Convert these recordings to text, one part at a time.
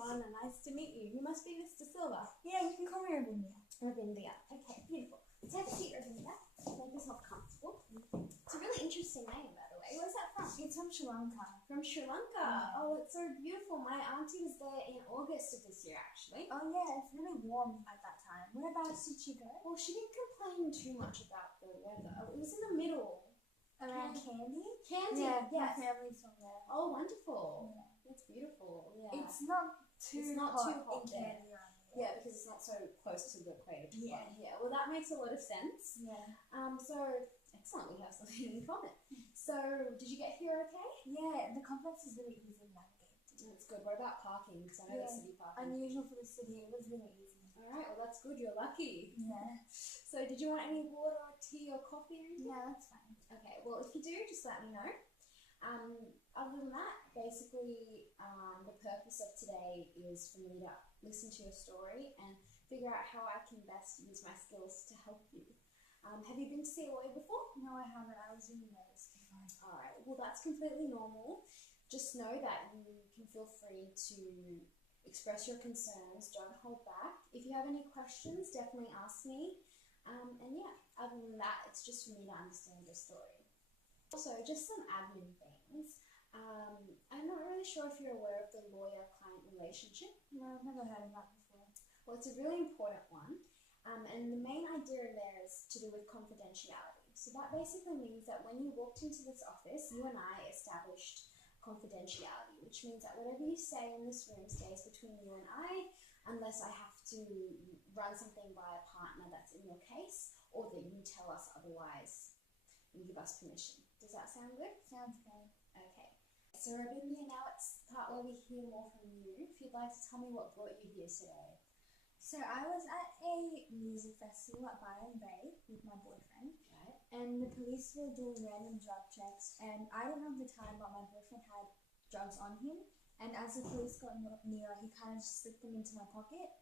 Romana. Nice to meet you. You must be Mr. Silva. Yeah, you can call me Ravinia. Ravindia. Okay, beautiful. Let's have a seat, Ravindia. Make yourself comfortable. It's a really interesting name, by the way. Where's that from? It's from Sri Lanka. From Sri Lanka. Yeah. Oh, it's so beautiful. My auntie was there in August of this year, actually. Oh yeah, it's really warm at that time. Whereabouts did you go? Well, she didn't complain too much about the weather. It was in the middle. Around Candy? Candy, Yeah, yes. my family's from there. Oh, wonderful. Yeah. That's beautiful. Yeah. It's not too It's not hot too hot in there. Candy around here. Yeah, because it's not so close to the equator. Yeah. Yeah. Well, that makes a lot of sense. Yeah. So excellent. We have something in common. So, did you get here okay? Yeah, the complex is really easy to navigate. That's good. What about parking? Because I know that's city parking. Unusual for the city, it was really easy. All right. Well, that's good. You're lucky. Yeah. So, did you want any water, or tea, or coffee, or anything? Yeah, that's fine. Okay. Well, if you do, just let me know. Other than that, basically, the purpose of today is for me to listen to your story and figure out how I can best use my skills to help you. Have you been to see a lawyer before? No, I haven't. I was really nervous before. Alright, well, that's completely normal. Just know that you can feel free to express your concerns, don't hold back. If you have any questions, definitely ask me. And yeah, other than that, it's just for me to understand your story. Also, just some admin things. I'm not really sure if you're aware of the lawyer-client relationship. No, I've never heard of that before. Well, it's a really important one. And the main idea there is to do with confidentiality. So that basically means that when you walked into this office, you and I established confidentiality, which means that whatever you say in this room stays between you and I, unless I have to run something by a partner that's in your case, or that you tell us otherwise and give us permission. Does that sound good? Sounds good. Okay. So Ravindia, now it's the part where we hear more from you. If you'd like to tell me what brought you here today. So I was at a music festival at Byron Bay with my boyfriend, Right. and the police were doing random drug checks, and I didn't have the time, but my boyfriend had drugs on him, and as the police got nearer, he kind of just slipped them into my pocket,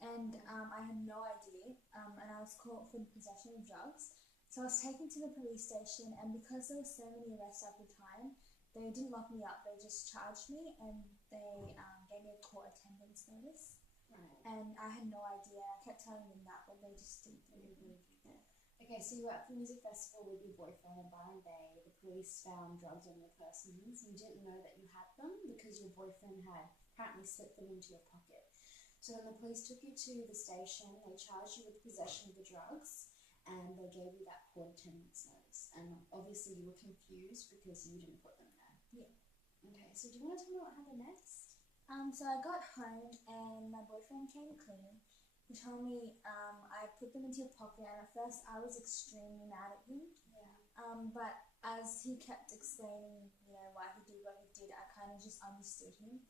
and I had no idea, and I was caught for possession of drugs. So I was taken to the police station, and because there were so many arrests at the time, they didn't lock me up, they just charged me, and they gave me a court attendance notice. Right. And I had no idea. I kept telling them that, but they just didn't believe me. Okay, so you were at the music festival with your boyfriend in Byron Bay. The police found drugs on your persons. You didn't know that you had them because your boyfriend had apparently slipped them into your pocket. So when the police took you to the station, they charged you with possession of the drugs and they gave you that court attendance notice. And obviously you were confused because you didn't put them there. Yeah. Okay, so do you want to tell me what happened next? So I got home and my boyfriend came clean. He told me I put them into your pocket, and at first I was extremely mad at him. Yeah. But as he kept explaining, why he did what he did, I kind of just understood him.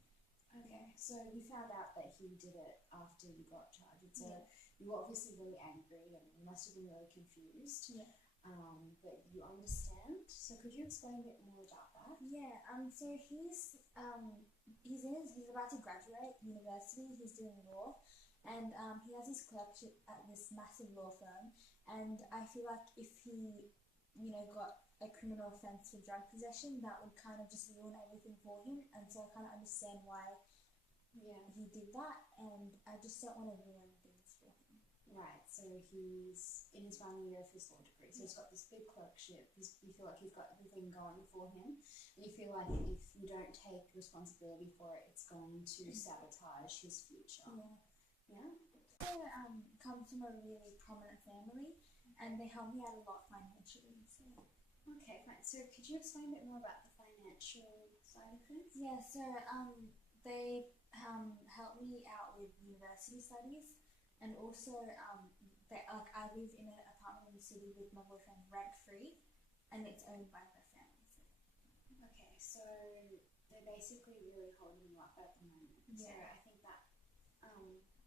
Okay, so you found out that he did it after you got charged. So Yeah. you were obviously really angry and you must have been really confused. Yeah. But you understand. So could you explain a bit more about that? Yeah. So he's about to graduate university. He's doing law, and he has his clerkship at this massive law firm. And I feel like if he, got a criminal offense for drug possession, that would kind of just ruin everything for him. And so I kind of understand why he did that, and I just don't want to ruin things for him. Right, so he's in his final year of his law degree, so he's got this big clerkship, you feel like he's got everything going for him, and you feel like if you don't take responsibility for it, it's going to sabotage his future. Yeah. Yeah? I come from a really prominent family, and they help me out a lot financially. So. Okay, fine. So could you explain a bit more about the financial side of things? Yeah, so they help me out with university studies, and also I live in an apartment in the city with my boyfriend rent free, and it's owned by her family. Okay, so they're basically really holding you up at the moment. So Yeah. I think that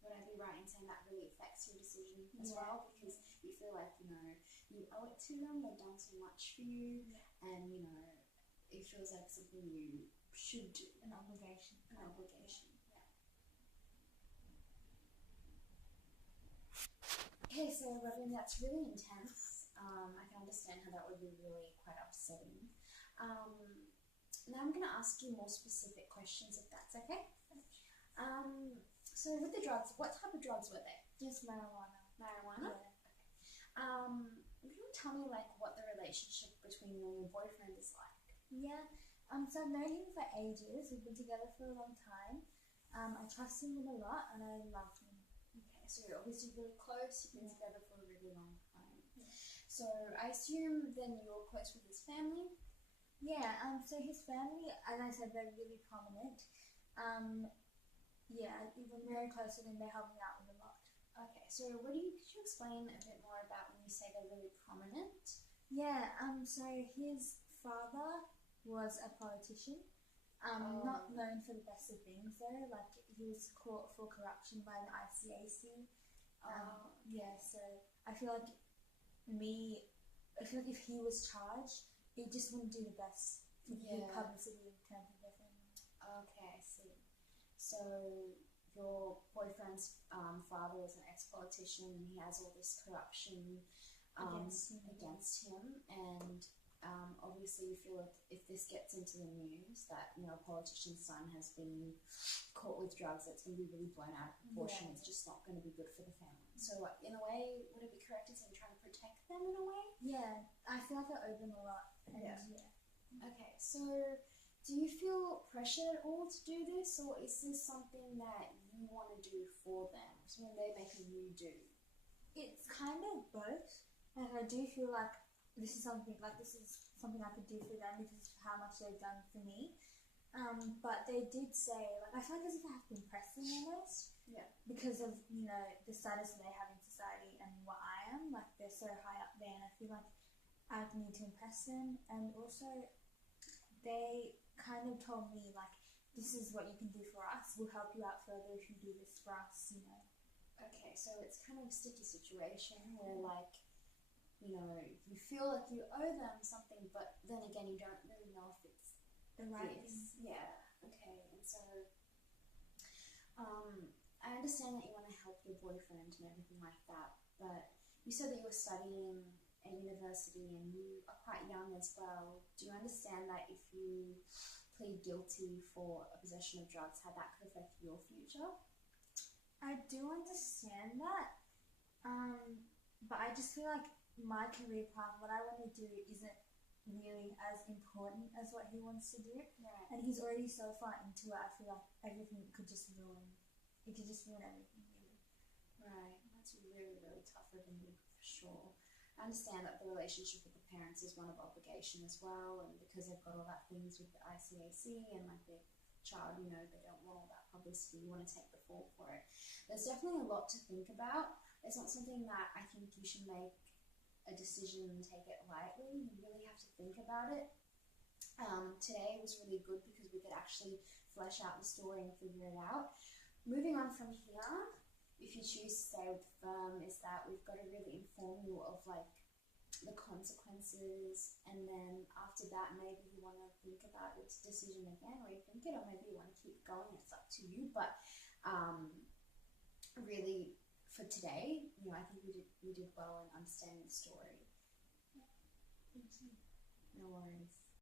would I be right in saying that really affects your decision as Yeah. well, because you feel like you owe it to them, they've done so much for you, and it feels like something you should do. An obligation. An obligation. Yeah. Okay, so Robin, that's really intense. I can understand how that would be really quite upsetting. Now I'm going to ask you more specific questions, if that's okay. So with the drugs, what type of drugs were they? Just marijuana. Marijuana? Yeah. Can you tell me like what the relationship between you and your boyfriend is like? Yeah. So I've known him for ages. We've been together for a long time. I trust him a lot, and I love him. Okay, so you're obviously really close. You've been together for a really long time. Yeah. So I assume then you're close with his family. Yeah. So his family, as I said, they're really prominent. Yeah, we're very close with them. They help me out with a lot. Okay, so could you explain a bit more about when you say they're really prominent? Yeah. So his father was a politician. Not known for the best of things though. Like he was caught for corruption by the ICAC. Yeah. So I feel like if he was charged, it just wouldn't do the best for the publicity in terms of their family. Okay, I see. So your boyfriend's father is an ex-politician and he has all this corruption against him, and obviously you feel like if this gets into the news that, you know, a politician's son has been caught with drugs, that's going to be really blown out of proportion. It's just not going to be good for the family. So in a way, would it be correct in saying trying to protect them in a way? Yeah, I feel like I owe them a lot. Yeah. Okay, so do you feel pressure at all to do this, or is this something that you want to do for them, something they're making you do? It's kind of both. Like I do feel like this is something I could do for them because of how much they've done for me. But they did say, like, I feel like as if I have to impress them almost. Yeah. Because of, you know, the status they have in society and what I am. Like, they're so high up there, and I feel like I need to impress them. And also, they kind of told me, like, this is what you can do for us. We'll help you out further if you do this for us, you know. Okay, so it's kind of a sticky situation where, like, you know, you feel like you owe them something, but then again, you don't really know if it's the right thing. Yeah, okay. And so, I understand that you want to help your boyfriend and everything like that, but you said that you were studying at university and you are quite young as well. Do you understand that if you plead guilty for a possession of drugs, how that could affect your future? I do understand that, but I just feel like my career path, what I want to do, isn't really as important as what he wants to do. Right. And he's already so far into it, I feel like everything could just ruin. It could just ruin everything, really. Right. That's really, really tough for him, for sure. I understand that the relationship with the parents is one of obligation as well, and because they've got all that things with the ICAC and like their child, you know, they don't want all that publicity, you want to take the fall for it. There's definitely a lot to think about. It's not something that I think you should make a decision and take it lightly. You really have to think about it. Today was really good because we could actually flesh out the story and figure it out. Moving on from here, if you choose to stay with the firm, is that we've got to really inform you of like the consequences, and then after that maybe you want to think about your decision again, rethink it, or maybe you want to keep going. It's up to you. But really, for today, you know, I think we did well in understanding the story. Thank you. No worries.